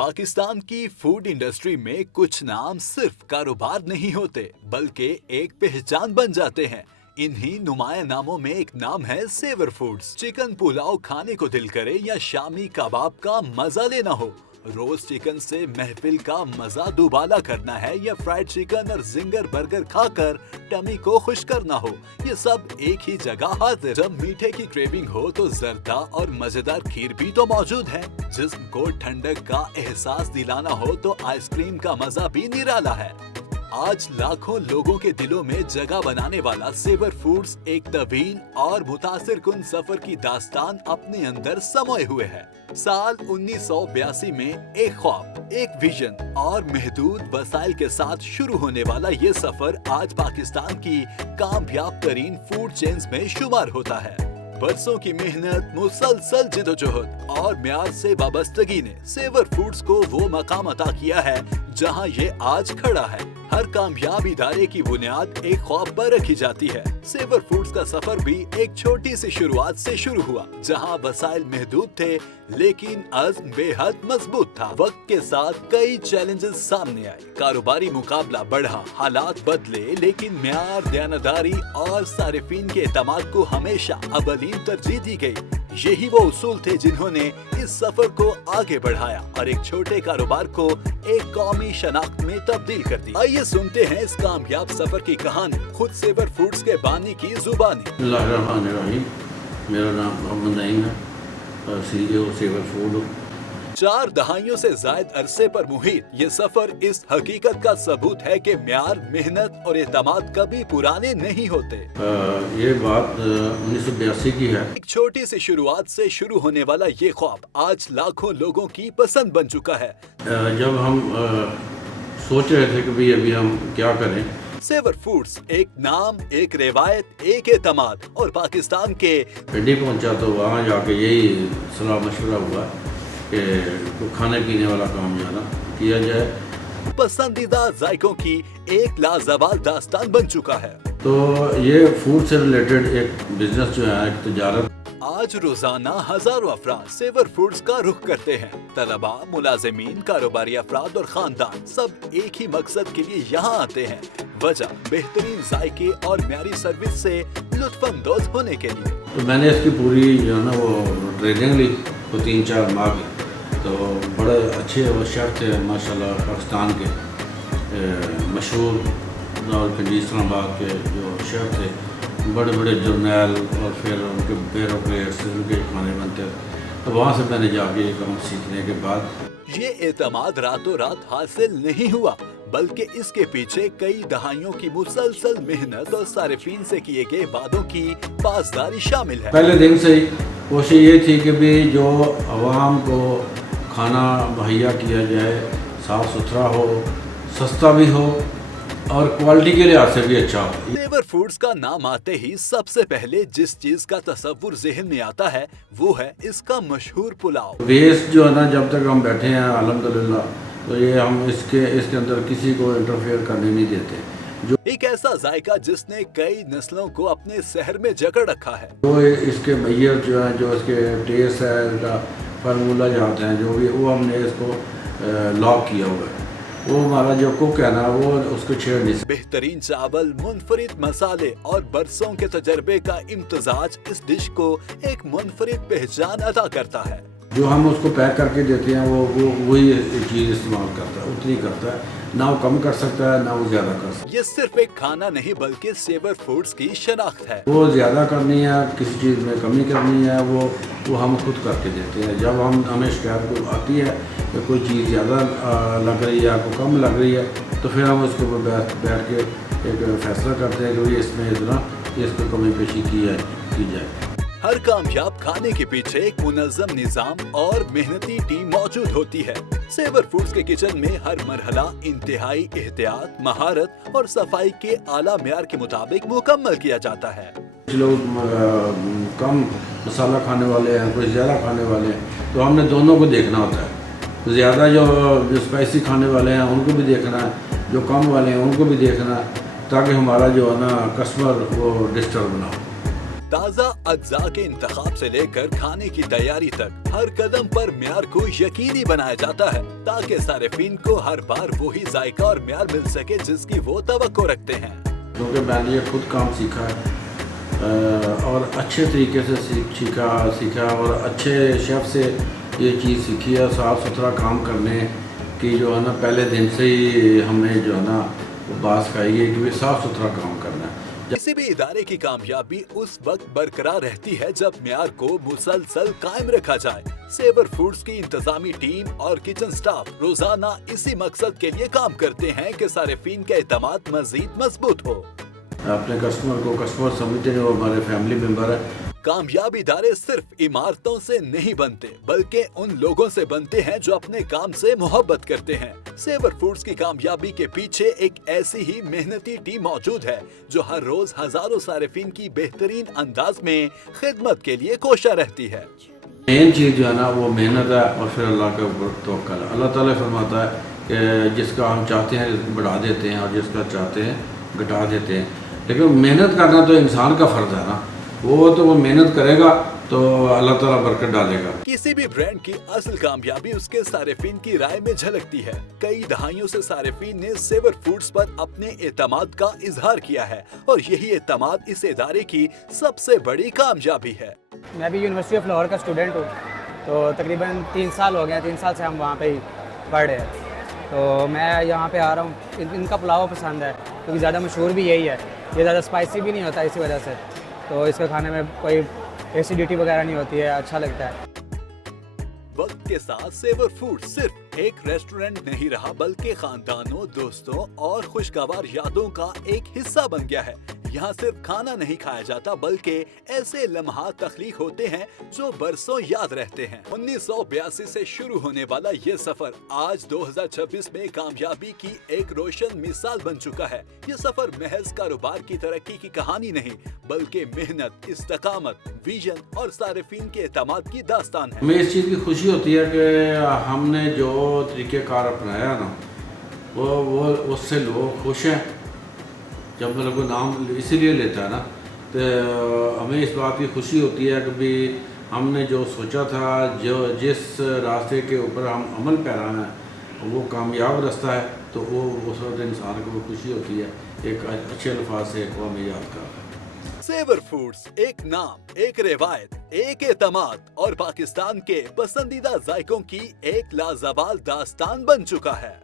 पाकिस्तान की food industry में कुछ नाम सिर्फ कारोबार नहीं होते बल्कि एक पहचान बन जाते हैं। इन्हीं नुमाया नामों में एक नाम है सेवर फूड्स। चिकन पुलाव खाने को दिल करे या शामी कबाब का मजा लेना हो, रोज चिकन से महफिल का मजा दुबाला करना है या फ्राइड चिकन और जिंगर बर्गर खाकर टमी को खुश करना हो, ये सब एक ही जगह हाजिर। जब मीठे की क्रेविंग हो तो जर्दा और मजेदार खीर भी तो मौजूद है। जिस्म को ठंडक का एहसास दिलाना हो तो आइसक्रीम का मजा भी निराला है। आज लाखों लोगों के दिलों में जगह बनाने वाला सेवर फूड्स एक तवील और मुतासिर कुन सफर की दास्तान अपने अंदर समोए हुए है। साल 1982 में एक ख्वाब, एक विजन और महदूद वसाइल के साथ शुरू होने वाला ये सफर आज पाकिस्तान की कामयाब तरीन फूड चेन्स में शुमार होता है। बरसों की मेहनत, मुसलसल जिदोजहद और म्यार से वाबस्तगी ने सेवर फूड्स को वो मकाम अता किया है जहां ये आज खड़ा है। हर कामयाब इदारे की बुनियाद एक ख्वाब पर रखी जाती है। सेवर फूड्स का सफर भी एक छोटी सी शुरुआत से शुरू हुआ, जहां वसाइल महदूद थे लेकिन अज़्म बेहद मजबूत था। वक्त के साथ कई चैलेंजेस सामने आए, कारोबारी मुकाबला बढ़ा, हालात बदले, लेकिन म्यार, दयानतदारी और सारिफीन के एतमाद को हमेशा अवलीन तरजीह दी गई। यही वो उसूल थे जिन्होंने इस सफर को आगे बढ़ाया और एक छोटे कारोबार को एक कौमी शनाख्त में तब्दील कर दी। आइए सुनते हैं इस कामयाब सफर की कहानी खुद सेवर फूड्स के बानी की जुबानी। मेरा नाम मोहम्मद नईम है, CEO सेवर फूड। 4 दहाइयों से जायद अरसे पर मुहित ये सफर इस हकीकत का सबूत है कि म्यार, मेहनत और एतमाद कभी पुराने नहीं होते। ये बात 1982 की है। एक छोटी सी शुरुआत से शुरू होने वाला ये ख्वाब आज लाखों लोगों की पसंद बन चुका है। जब हम सोच रहे थे कि भाई अभी हम क्या करें, सेवर फूड्स एक नाम, एक रिवायत, एक एतमाद और पाकिस्तान के पिंडी पहुंचा तो वहाँ जाके यही सलाह मशवरा हुआ कि खाने पीने वाला काम जाना किया जाए। पसंदीदा जायकों की एक लाजवाब दास्तान बन चुका है। तो ये फूड से रिलेटेड एक बिजनेस जो है, एक तजारत। आज रोजाना हजारों अफराद सेवर फूड्स का रुख करते हैं। तलबा, मुलाजिमीन, कारोबारी अफराद और खानदान सब एक ही मकसद के लिए यहाँ आते हैं। वजह बेहतरीन जायके और म्यारी सर्विस से लुत्फानंदोज होने के लिए। तो मैंने इसकी पूरी जो है ना वो ट्रेनिंग ली, वो 3-4 माह की। तो बड़े अच्छे वो शेफ थे माशाल्लाह, पाकिस्तान के मशहूर रावलपिंडी इस्लामाबाद के जो शेफ थे, बड़े बड़े जर्नैल और फिर उनके बेरोक्रेट्स उनके खाने बनते। तो वहाँ से मैंने जाके ये काम सीखने के बाद ये एतमाद रातों रात हासिल नहीं हुआ, बल्कि इसके पीछे कई दहाइयों की मुसलसल मेहनत और सारिफीन से किए गए वादों की पासदारी शामिल है। पहले दिन से ही कोशिश ये थी कि भी जो आवाम को खाना मुहैया किया जाए, साफ़ सुथरा हो, सस्ता भी हो और क्वालिटी के लिहाज से भी अच्छा हो। सेवर फूड्स का नाम आते ही सबसे पहले जिस चीज का तस्वुर ज़हन में आता है वो है इसका मशहूर पुलाव। वेस्ट जो है ना, जब तक हम बैठे हैं अल्हम्दुलिल्लाह, तो ये हम इसके अंदर किसी को इंटरफेयर करने नहीं देते। जो एक ऐसा जायका जिसने कई नस्लों को अपने शहर में जकड़ रखा है। जो इसके मैयर जो है, जो इसके टेस्ट है, इसका फार्मूला जाते हैं, जो भी वो हमने इसको लॉक किया हुआ है। वो हमारा जो कुक है ना, वो उसको छेड़ नहीं सकता। बेहतरीन चावल, मुनफरिद मसाले और बरसों के तजर्बे का इम्तजाज इस डिश को एक मुनफरिद पहचान अता करता है। जो हम उसको पैक करके देते हैं वो वही चीज़ इस्तेमाल करता है, उतनी करता है, ना वो कम कर सकता है ना वो ज़्यादा कर सकता है। ये सिर्फ एक खाना नहीं बल्कि सेवर फूड्स की शनाख्त है। वो ज़्यादा करनी है, किसी चीज़ में कमी करनी है, वो हम खुद करके देते हैं। जब हमें शिकायत को आती है कि कोई चीज़ ज़्यादा लग रही है या कोई कम लग रही है, तो फिर हम उसके ऊपर बैठ के एक फैसला करते हैं कि इसमें इतना इसको कमी पेशी की जाए। हर कामयाब खाने के पीछे एक मुनज़्ज़म निज़ाम और मेहनती टीम मौजूद होती है। सेवर फूड्स के किचन में हर मरहला इंतहाई एहतियात, महारत और सफाई के आला म्यार के मुताबिक मुकम्मल किया जाता है। कुछ लोग कम मसाला खाने वाले हैं, कुछ ज़्यादा खाने वाले हैं, तो हमने दोनों को देखना होता है। ज़्यादा जो स्पाइसी खाने वाले हैं उनको भी देखना है, जो कम वाले हैं उनको भी देखना है, ताकि हमारा जो है ना कस्टमर वो डिस्टर्ब ना हो। تازہ اجزاء کے انتخاب سے لے کر کھانے کی تیاری تک ہر قدم پر معیار کو یقینی بنایا جاتا ہے تاکہ صارفین کو ہر بار وہی ذائقہ اور معیار مل سکے جس کی وہ توقع رکھتے ہیں۔ کیونکہ میں نے یہ خود کام سیکھا ہے اور اچھے طریقے سے سیکھا اور اچھے شیف سے یہ چیز سیکھی ہے، صاف ستھرا کام کرنے کی جو ہے نا پہلے دن سے ہی ہمیں جو ہے نا بات سکھائی ہے کہ صاف ستھرا کام کرنا ہے۔ کسی بھی ادارے کی کامیابی اس وقت برقرار رہتی ہے جب معیار کو مسلسل قائم رکھا جائے۔ سیور فوڈز کی انتظامی ٹیم اور کچن سٹاف روزانہ اسی مقصد کے لیے کام کرتے ہیں کہ صارفین کا اعتماد مزید مضبوط ہو۔ اپنے کسٹمر کو کسٹمر سمجھتے ہیں، وہ ہمارے فیملی ممبر ہے۔ کامیاب ادارے صرف عمارتوں سے نہیں بنتے بلکہ ان لوگوں سے بنتے ہیں جو اپنے کام سے محبت کرتے ہیں۔ سیور فوڈز کی کامیابی کے پیچھے ایک ایسی ہی محنتی ٹیم موجود ہے جو ہر روز ہزاروں صارفین کی بہترین انداز میں خدمت کے لیے کوشاں رہتی ہے۔ مین چیز جو ہے نا وہ محنت ہے اور پھر اللہ کے اوپر توکل ہے۔ اللہ تعالیٰ فرماتا ہے کہ جس کا ہم چاہتے ہیں بڑھا دیتے ہیں اور جس کا چاہتے ہیں گھٹا دیتے ہیں، لیکن محنت کرنا تو انسان کا فرض ہے نا، وہ محنت کرے گا تو اللہ تعالیٰ برکت ڈالے گا۔ کسی بھی برانڈ کی اصل کامیابی اس کے صارفین کی رائے میں جھلکتی ہے۔ کئی دہائیوں سے صارفین نے سیور فوڈز پر اپنے اعتماد کا اظہار کیا ہے اور یہی اعتماد اس ادارے کی سب سے بڑی کامیابی ہے۔ میں بھی یونیورسٹی آف لاہور کا اسٹوڈنٹ ہوں، تو تقریباً 3 سال ہو گئے، 3 سال سے ہم وہاں پہ ہی پڑھ رہے ہیں، تو میں یہاں پہ آ رہا ہوں۔ ان کا پلاؤ پسند ہے کیونکہ زیادہ مشہور بھی یہی ہے، یہ زیادہ اسپائسی بھی نہیں ہوتا اسی وجہ سے، تو اس کے کھانے میں کوئی ایسیڈیٹی وغیرہ نہیں ہوتی ہے، اچھا لگتا ہے۔ وقت کے ساتھ سیور فوڈ صرف ایک ریسٹورنٹ نہیں رہا بلکہ خاندانوں، دوستوں اور خوشگوار یادوں کا ایک حصہ بن گیا ہے۔ یہاں صرف کھانا نہیں کھایا جاتا بلکہ ایسے لمحات تخلیق ہوتے ہیں جو برسوں یاد رہتے ہیں۔ 1982 سے شروع ہونے والا یہ سفر آج 2026 میں کامیابی کی ایک روشن مثال بن چکا ہے۔ یہ سفر محض کاروبار کی ترقی کی کہانی نہیں بلکہ محنت، استقامت، ویژن اور صارفین کے اعتماد کی داستان ہے۔ ہمیں اس چیز کی خوشی ہوتی ہے کہ ہم نے جو طریقہ کار اپنایا نا وہ اس سے لوگ خوش ہیں۔ جب میرے کو نام اسی لیے لیتا ہے نا تو ہمیں اس بات کی خوشی ہوتی ہے کہ بھی ہم نے جو سوچا تھا، جس راستے کے اوپر ہم عمل پیرا ہیں وہ کامیاب راستہ ہے، تو وہ اس وقت انسان کو خوشی ہوتی ہے، ایک اچھے الفاظ سے کو ہمیں یاد کر رہا ہے۔ سیور فوڈز ایک نام، ایک روایت، ایک اعتماد اور پاکستان کے پسندیدہ ذائقوں کی ایک لازوال داستان بن چکا ہے۔